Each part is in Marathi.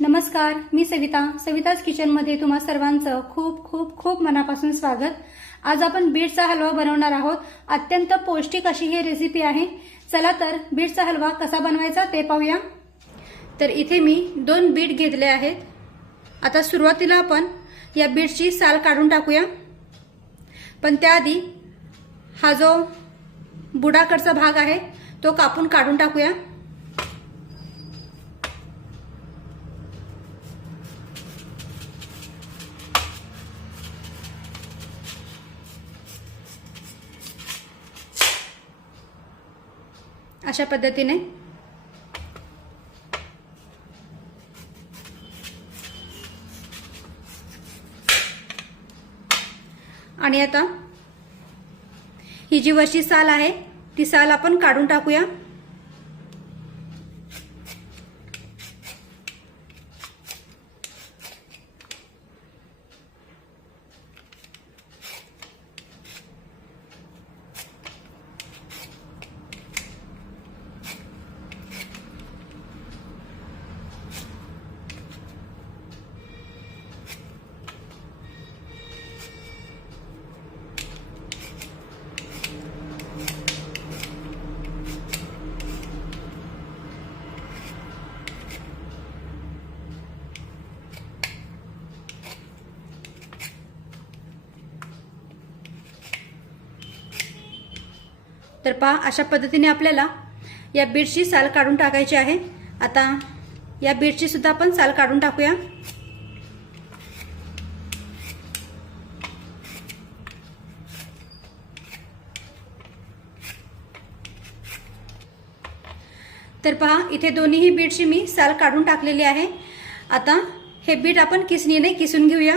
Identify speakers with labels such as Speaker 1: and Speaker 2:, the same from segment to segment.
Speaker 1: नमस्कार मी सविता. सविताज किचनमध्ये तुम्हा सर्वांचं खूप खूप खूप मनापासून स्वागत. आज आपण बीटचा हलवा बनवणार आहोत. अत्यंत पौष्टिक अशी ही रेसिपी आहे. चला तर बीटचा हलवा कसा बनवायचा ते पाहूया. तर इथे मी दोन बीट घेतले आहेत. आता सुरुवातीला आपण या बीटची साल काढून टाकूया. पण त्याआधी हा जो बुडाकडचा भाग आहे तो कापून काढून टाकूया. अशा पद्धतीने. आणि आता ही जी वरची साल आहे ती साल आपण काढून टाकूया. तर पहा अशा पद्धतीने आपल्याला या बीडची साल काढून टाकायची आहे. आता या बीडची सुद्धा आपण साल काढून टाकूया. तर पहा इथे दोन्हीही बीडची मी साल काढून टाकलेली आहे. आता हे बीट आपण किसणीने किसून घेऊया.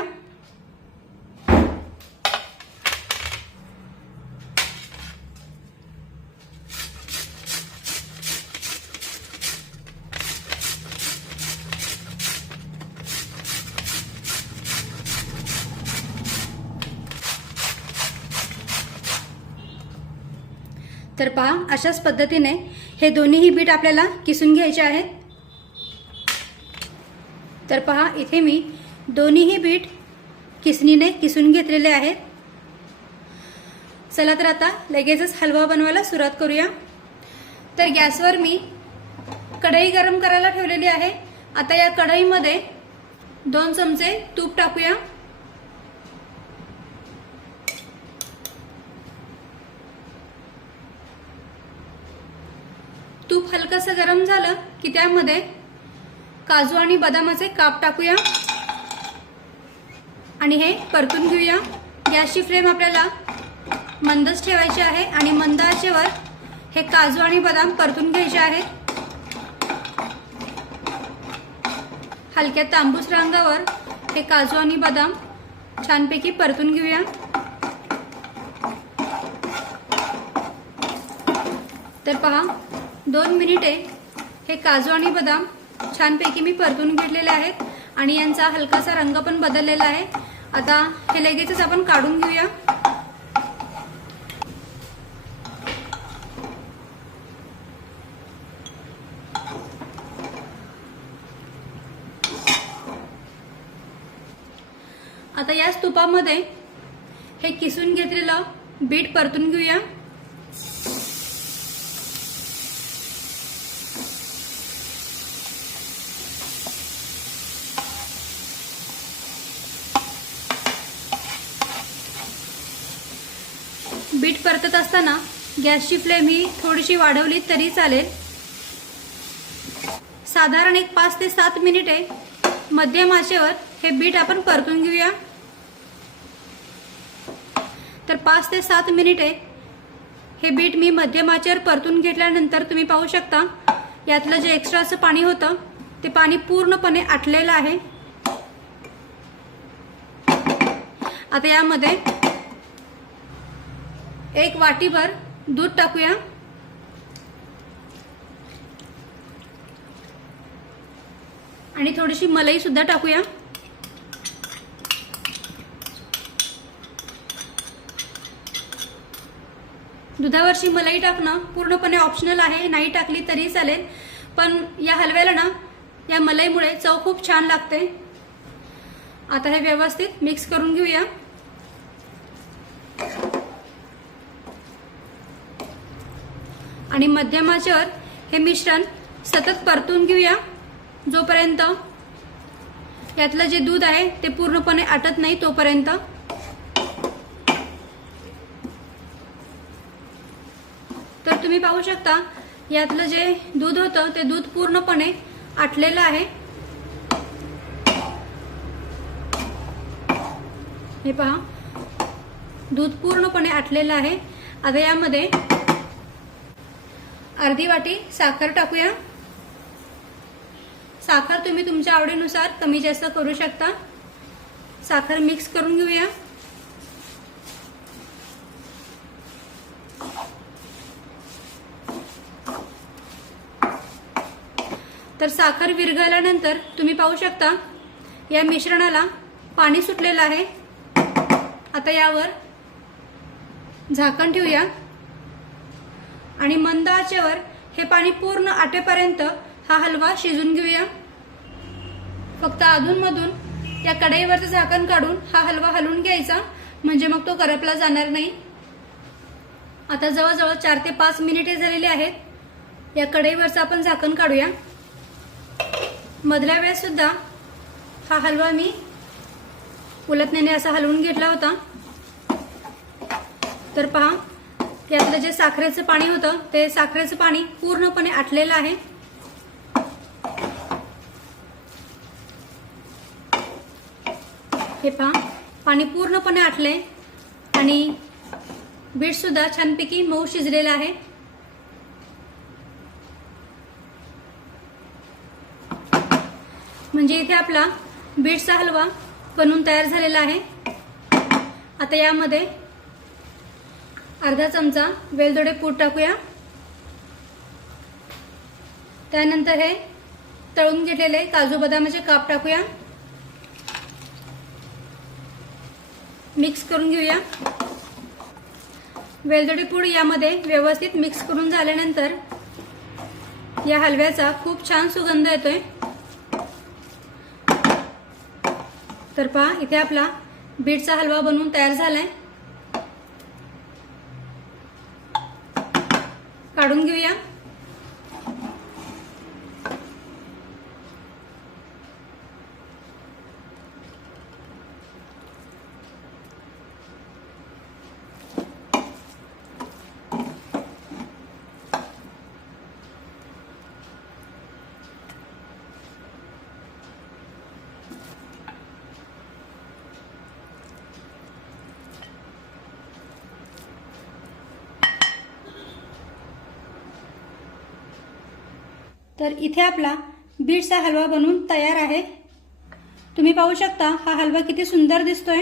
Speaker 1: तर पहा अशाच पद्धतीने हे दोन्हीही बीट आपल्याला किसून घ्यायचे आहेत. तर पहा इथे मी दोन्हीही बीट किसणीने किसून घेतलेले आहेत. चला तर आता लगेचच हलवा बनवायला सुरुवात करूया. तर गॅसवर मी कढई गरम करायला ठेवलेली आहे. आता या कढईमध्ये दोन चमचे तूप टाकूया. तूप हलकंसं गरम झालं की त्यामध्ये काजू आणि बदामाचे काप टाकूया. आणि हे परतून घेऊया. गॅसची फ्लेम आपल्याला मंदच ठेवायची आहे आणि मंद आचेवर हे काजू आणि बदाम परतून घ्यायचे आहेत. हलक्या तांबूस रंगावर हे काजू आणि बदाम छानपैकी परतून घेऊया. तर पहा दोन मिनिटे हे काजू आणि बदाम छानपैकी मी परतून घेतलेले आहेत आणि यांचा हलकासा रंग पण बदललेला आहे. आता हे लगेचच आपण काढून घेऊया. आता याच तुपामध्ये हे किसून घेतलेलं बीट परतून घेऊया बीट परतत असताना गॅसची फ्लेम ही थोडीशी वाढवली तरी चालेल. साधारण एक पाच ते सात मिनिटे मध्यम आचेवर हे बीट आपण परतून घेऊया. तर पाच ते सात मिनिटे हे बीट मी मध्यम आचेवर परतून घेतल्यानंतर तुम्ही पाहू शकता यातलं जे एक्स्ट्राचं पाणी होतं ते पाणी पूर्णपणे आटलेलं आहे. आता यामध्ये एक वाटीभर दूध टाकूया. आणि थोडीशी मलाई सुद्धा टाकूया. दुधावरची मलाई टाकणं पूर्णपणे ऑप्शनल आहे नाही टाकली तरी चालेल. पण या हलव्याला ना या मलईमुळे चव खूप छान लागते. आता हे व्यवस्थित मिक्स करून घेऊया. आणि मध्यम हे मिश्रण सतत परतून घेऊया. जोपर्यंत यातलं जे दूध आहे ते पूर्णपणे आटत नाही तोपर्यंत. तर तुम्ही पाहू शकता यातलं जे दूध होतं ते दूध पूर्णपणे आटलेलं आहे. हे पहा दूध पूर्णपणे आटलेलं आहे. आता यामध्ये अर्धी वाटी साखर टाकूया. साखर तुम्ही तुमच्या आवडीनुसार कमी जास्त करू शकता. साखर मिक्स करून घेऊया. तर साखर विरघळल्यानंतर तुम्ही पाहू शकता या मिश्रणाला पाणी सुटलेलं आहे. आता यावर झाकण ठेवूया. आणि मंद आचेवर हे पाणी पूर्ण आटेपर्यंत हा हलवा शिजून घेऊया. फक्त अधूनमधून या कढईवरचं झाकण काढून हा हलवा हलवून घ्यायचा म्हणजे मग तो करपला जाणार नाही. आता जवळजवळ चार ते पाच मिनिटे झालेली आहेत. या कढईवरचं आपण झाकण काढूया. मधल्या वेळेस सुद्धा हा हलवा मी उलटण्याने असा हलवून घेतला होता. तर पहा यातलं जे साखरेचं पाणी होतं ते साखरेचं पाणी पूर्णपणे आटलेलं आहे. हे पहा पाणी पूर्णपणे आटले आणि बीट सुद्धा छानपैकी मऊ शिजलेलं आहे. म्हणजे इथे आपला बीटचा हलवा बनून तयार झालेला आहे. आता यामध्ये अर्धा चमचा वेलदोडे पूड टाकूया. त्यानंतर हे तळून घेतलेले काजू बदामाचे काप टाकूया. मिक्स करून घेऊया. वेलदोडी पूड यामध्ये व्यवस्थित मिक्स करून झाल्यानंतर या हलव्याचा खूप छान सुगंध येतोय. तर पहा इथे आपला बीटचा हलवा बनवून तयार झालाय. काढून घेऊया तर इथे आपला बीटचा हलवा बनवून तयार आहे. तुम्ही पाहू शकता हा हलवा किती सुंदर दिसतोय.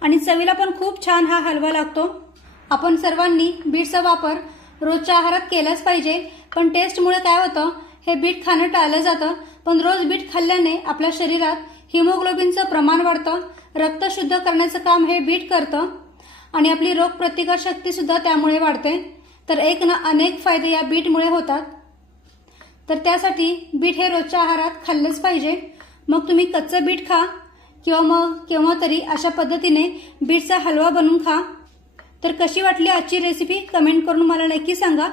Speaker 1: आणि चवीला पण खूप छान हा हलवा लागतो. आपण सर्वांनी बीटचा वापर रोजच्या आहारात केलाच पाहिजे. पण टेस्टमुळे काय होतं हे बीट खाणं टाळलं जातं. पण रोज बीट खाल्ल्याने आपल्या शरीरात हिमोग्लोबिनचं प्रमाण वाढतं. रक्त शुद्ध करण्याचं काम हे बीट करतं. आणि आपली रोगप्रतिकारशक्तीसुद्धा त्यामुळे वाढते. तर एक ना अनेक फायदे या बीटमुळे होतात. तर त्यासाठी बीट हे रोजच्या आहारात खाल्लंच पाहिजे. मग तुम्ही कच्चं बीट खा किंवा मग केव्हा तरी अशा पद्धतीने बीटचा हलवा बनवून खा. तर कशी वाटली आजची रेसिपी कमेंट करून मला नक्की सांगा.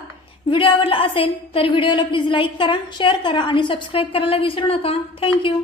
Speaker 1: व्हिडिओ आवडला असेल तर व्हिडिओला प्लीज लाईक करा शेअर करा आणि सबस्क्राईब करायला विसरू नका. थँक्यू